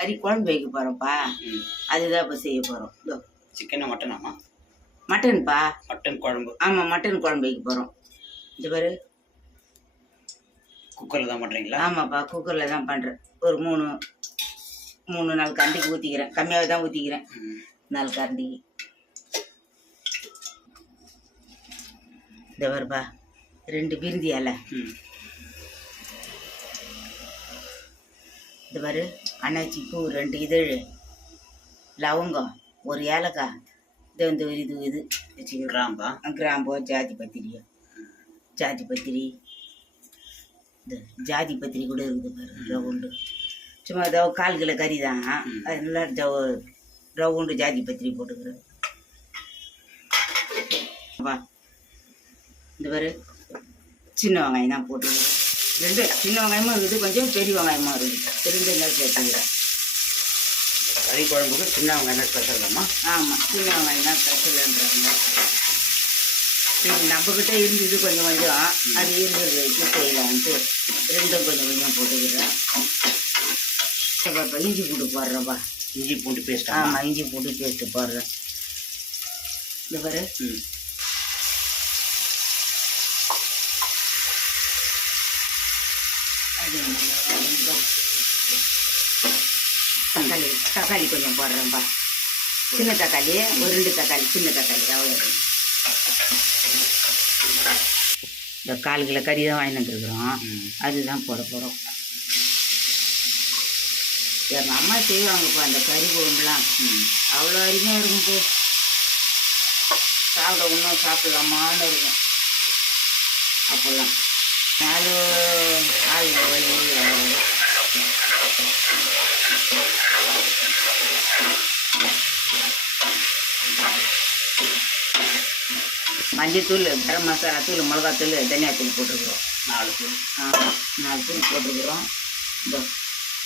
கறி குழம்பு வைக்க போகிறோம்ப்பா. அதுதான் இப்போ செய்ய போகிறோம். இதோ சிக்கனா மட்டனாமா? மட்டன்ப்பா. மட்டன் குழம்பு. ஆமாம், மட்டன் குழம்பு வைக்க போகிறோம். இந்த பாரு, குக்கரில் தான் பண்ணுறீங்களா? ஆமாப்பா, குக்கரில் தான் பண்ணுறேன். ஒரு மூணு 4 கரண்டிக்கு ஊற்றிக்கிறேன். கம்மியாக தான் ஊற்றிக்கிறேன். 4 கரண்டிக்கு. இந்த பாருப்பா, 2 பிரிந்தி இலை. இந்த பாரு, அன்னாச்சி பூ 2 இதழ், லவங்கம், 1 ஏலக்காய், இது வச்சுக்கிறேன். கிராம்போ, ஜாதி பத்திரியோ, ஜாதி பத்திரி, இந்த ஜாதி பத்திரி கூட இருக்குது பாரு, ரவுண்டு. சும்மா ஏதாவது 1/4 கிலோ கறி தான், அதனால ரவுண்டு ஜாதி பத்திரி போட்டுக்கிறேன். வா, இந்த பாரு, சின்ன வெங்காயம் தான் போட்டுக்கிறேன். 2 சின்ன வெங்காயமும் இருக்குது, கொஞ்சம் பெரிய வெங்காயமாக இருக்குது. 2 எல்லாம் சேர்த்துக்கிறேன். கறி குழம்புக்கு சின்ன வெங்காயம் தான் ஸ்பெஷல் தாம்மா? ஆமாம், சின்ன வெங்காயம் தான் ஸ்பெஷல்ன்றாங்க. சரி, நம்மக்கிட்ட இருந்தது கொஞ்சம் அது இருந்தது வச்சு செய்யலான்ட்டு 2 கொஞ்சம் போட்டுக்கிறேன். இஞ்சி பூண்டு போடுறேன்ப்பா. இஞ்சி பூண்டு பேஸ்ட்? ஆமாம், இஞ்சி பூண்டு பேஸ்ட்டு போடுறேன். இந்த பாரு, தக்காளி கொஞ்சம் போடுறேன்ப்பா. சின்ன தக்காளி, ஒரு 2 தக்காளி, சின்ன தக்காளி, அவ்வளோ. இந்த 1/4 கிலோ கறி தான் வாங்கிட்டு வந்துருக்குறோம், அதுதான் போட போகிறோம். எங்கள் அம்மா செய்வாங்கப்பா அந்த கறி குழம்புலாம், அவ்வளோ அருமையாக இருக்கும். போ சாப்பிட இன்னும் சாப்பிடலாமான்னு இருக்கும் அப்போல்லாம். 4 ஆள் மஞ்சத்தூள், கரம் மசாலா தூள், மிளகாத்தூள், தனியாத்தூள் போட்டிருக்குறோம். 4 தூள். 4 தூள் போட்டிருக்குறோம். இந்த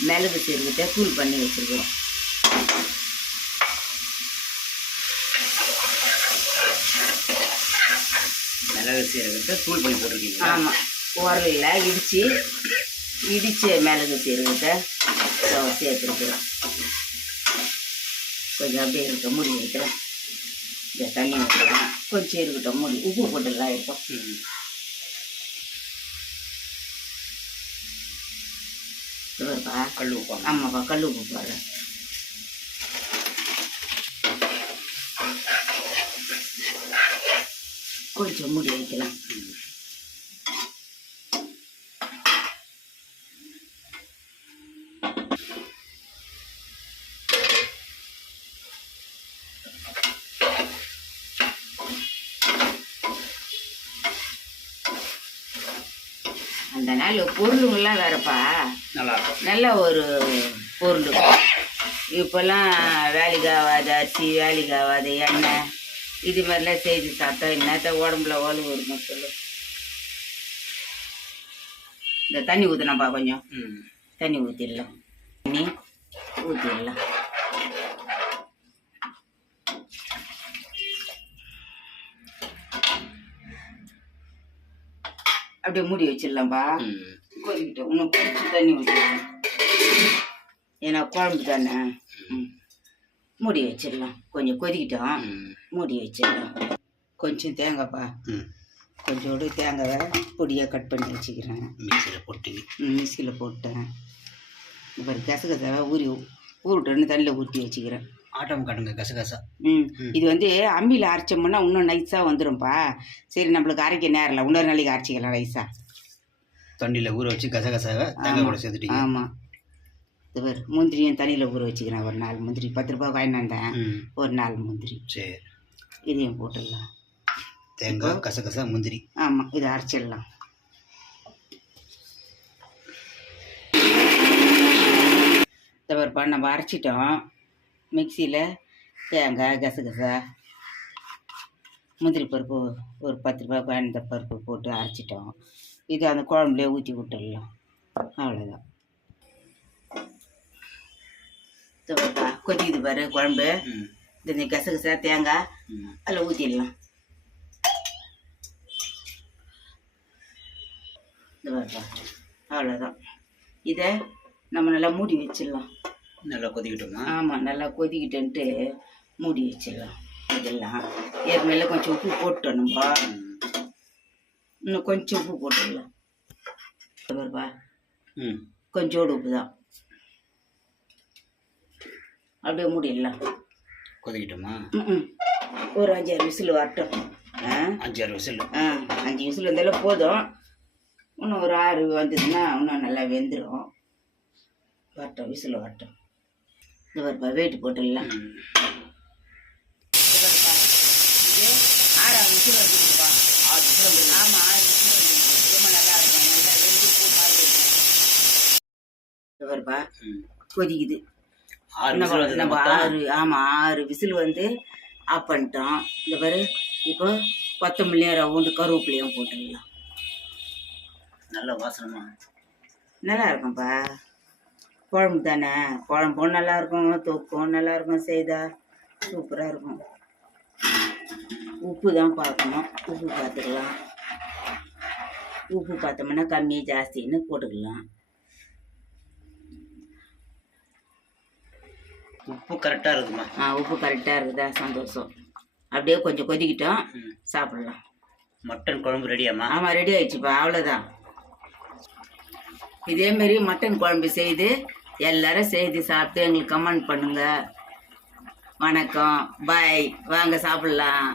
மிளகு சீரகத்தை தூள் பண்ணி வச்சுருக்குறோம். மிளகு சீரகத்தை தூள் பண்ணி போட்டிருக்கீங்க? ஆமாம், உரலில் இடித்த மிளகு சீரகத்தை சேர்த்துருக்குறோம். கொஞ்சம் அப்படியே இருக்க மூடி வைக்கிறேன். இந்த தண்ணி வைக்கிறேன், கொஞ்சம் இருக்கட்டும். மூடி உப்பு போட்டுலாம் இருக்கும். கல் உப்பு? ஆமாப்பா, கல் உப்பு போடுறேன். கொஞ்சம் மூடி வைக்கலாம். அந்த நாள் பொருளுங்கள்லாம் வேறப்பா, நல்ல ஒரு பொருள். இப்போல்லாம் வேலைக்கு ஆகாத அரிசி, வேலைக்கு ஆகாத எண்ணெய், இது மாதிரிலாம் செய்து சாப்பிட்டா என்னத்த உடம்புல ஓலு வருமா சொல்லு. இந்த தண்ணி ஊற்றினப்பா, கொஞ்சம் தண்ணி ஊற்றிடலாம். தண்ணி ஊற்றிடலாம். அப்படியே மூடி வச்சிடலாம்ப்பா. கொதிக்கிட்டோம். இன்னும் கொஞ்சம் தண்ணி ஊற்றிடலாம், ஏன்னா குழம்பு தானே. மூடி வச்சிடலாம். கொஞ்சம் கொதிக்கிட்டோம், மூடி வச்சிடலாம். கொஞ்சம் தேங்காய்ப்பா, கொஞ்சோடு தேங்காவை பொடியாக கட் பண்ணி வச்சுக்கிறேன். மிக்சியில் போட்டேன். இப்போ கசகசாவை ஊருட்டன்னு தண்ணியில் ஊற்றி வச்சுக்கிறேன். ஆட்டம் காட்டுங்க கசகசா. இது அம்மியில் அரைச்சோம்னா இன்னும் நைஸாக வந்துடும்ப்பா. சரி, நம்மளுக்கு அரைக்க நேரம் இல்லை, இன்னொரு நாளைக்கு அரைச்சிக்கலாம் நைஸாக. தண்ணியில் ஊற வச்சு கசகசாவை தேங்காய் கூட சேர்த்துட்டீங்க? ஆமாம். இது ஒரு முந்திரியும் தண்ணியில் ஊற வச்சுக்கிறேன். ஒரு 4 முந்திரி, 10 ரூபா வாங்கிட்டு வந்தேன். ஒரு 4 முந்திரி. சரி, இதையும் போட்டுடலாம். தேங்காய், கசகசா, முந்திரி. ஆமாம், இதை அரைச்சிடலாம். தவறுப்பா, நம்ம அரைச்சிட்டோம். மிக்சியில் தேங்காய், கசகசா, முந்திரி பருப்பு, ஒரு 10 ரூபா வாங்கின பருப்பு போட்டு அரைச்சிட்டோம். இது அந்த குழம்புலேயே ஊற்றி விட்டுடலாம். அவ்வளோதான். கொதிக்குது பாரு குழம்பு. இந்த கசகசா, தேங்காய் அதில் ஊற்றிடலாம். இந்த பாருப்பா, அவ்வளோதான். இதை நம்ம நல்லா மூடி வச்சிடலாம். நல்லா கொதிக்கட்டுமா? ஆமாம், நல்லா கொதிக்கிட்டேன்ட்டு மூடி வச்சிடலாம். இதெல்லாம் ஏற்கனவே கொஞ்சம் உப்பு போட்டோம் நம்ம. இன்னும் கொஞ்சம் உப்பு போட்டுடலாம். பாருப்பா, கொஞ்சோடு உப்பு தான். அப்படியே மூடிடலாம். கொதிக்கட்டுமா? ஒரு 5-6 விசில் வரட்டும். 5-6 விசில். 5 விசில் இருந்தாலும் போதும். இன்னும் ஒரு 6 வந்ததுன்னா இன்னும் நல்லா வெந்துடும். வரட்டும், விசில் வரட்டும். இது வரப்பா, வெயிட் போட்டுடலாம். இது 6 விசில் வந்துருக்குப்பா. 6 விசில் வந்து. ஆமாம், 6 விசில் வந்துருக்கு. ரொம்ப நல்லா இருக்கும். நல்லா வெந்து பூ மாதிரி இருக்கும். இது வரப்பா, கொதிக்குது. 6 விசில் வந்து நம்ம 6 விசில் வந்து ஆஃப் பண்ணிட்டோம். இந்த பாரு, இப்போ கொத்தமல்லியும் ரவுண்டு கருவேப்பிலையும் போட்டுடலாம். நல்ல வாசனமா நல்லா இருக்கும்ப்பா. குழம்பு தானே, குழம்பும் நல்லா இருக்கும், தொக்கும் நல்லா இருக்கும், செய்தா சூப்பராக இருக்கும். உப்பு தான் பார்க்கணும். உப்பு பார்த்துக்கலாம். உப்பு பார்த்தோம்னா கம்மி ஜாஸ்தின்னு போட்டுக்கலாம். உப்பு கரெக்டாக இருக்குமா? உப்பு கரெக்டாக இருக்குதா? சந்தோஷம். அப்படியே கொஞ்சம் கொதிக்கிட்டோம், சாப்பிடலாம். மட்டன் குழம்பு ரெடியாம்மா? ஆமாம், ரெடி ஆயிடுச்சுப்பா. அவ்வளோதான். இதேமாரி மட்டன் குழம்பு செய்து எல்லாரும் செய்து சாப்பிட்டு எங்களுக்கு கமெண்ட் பண்ணுங்க. வணக்கம், பாய். வாங்க சாப்பிடலாம்.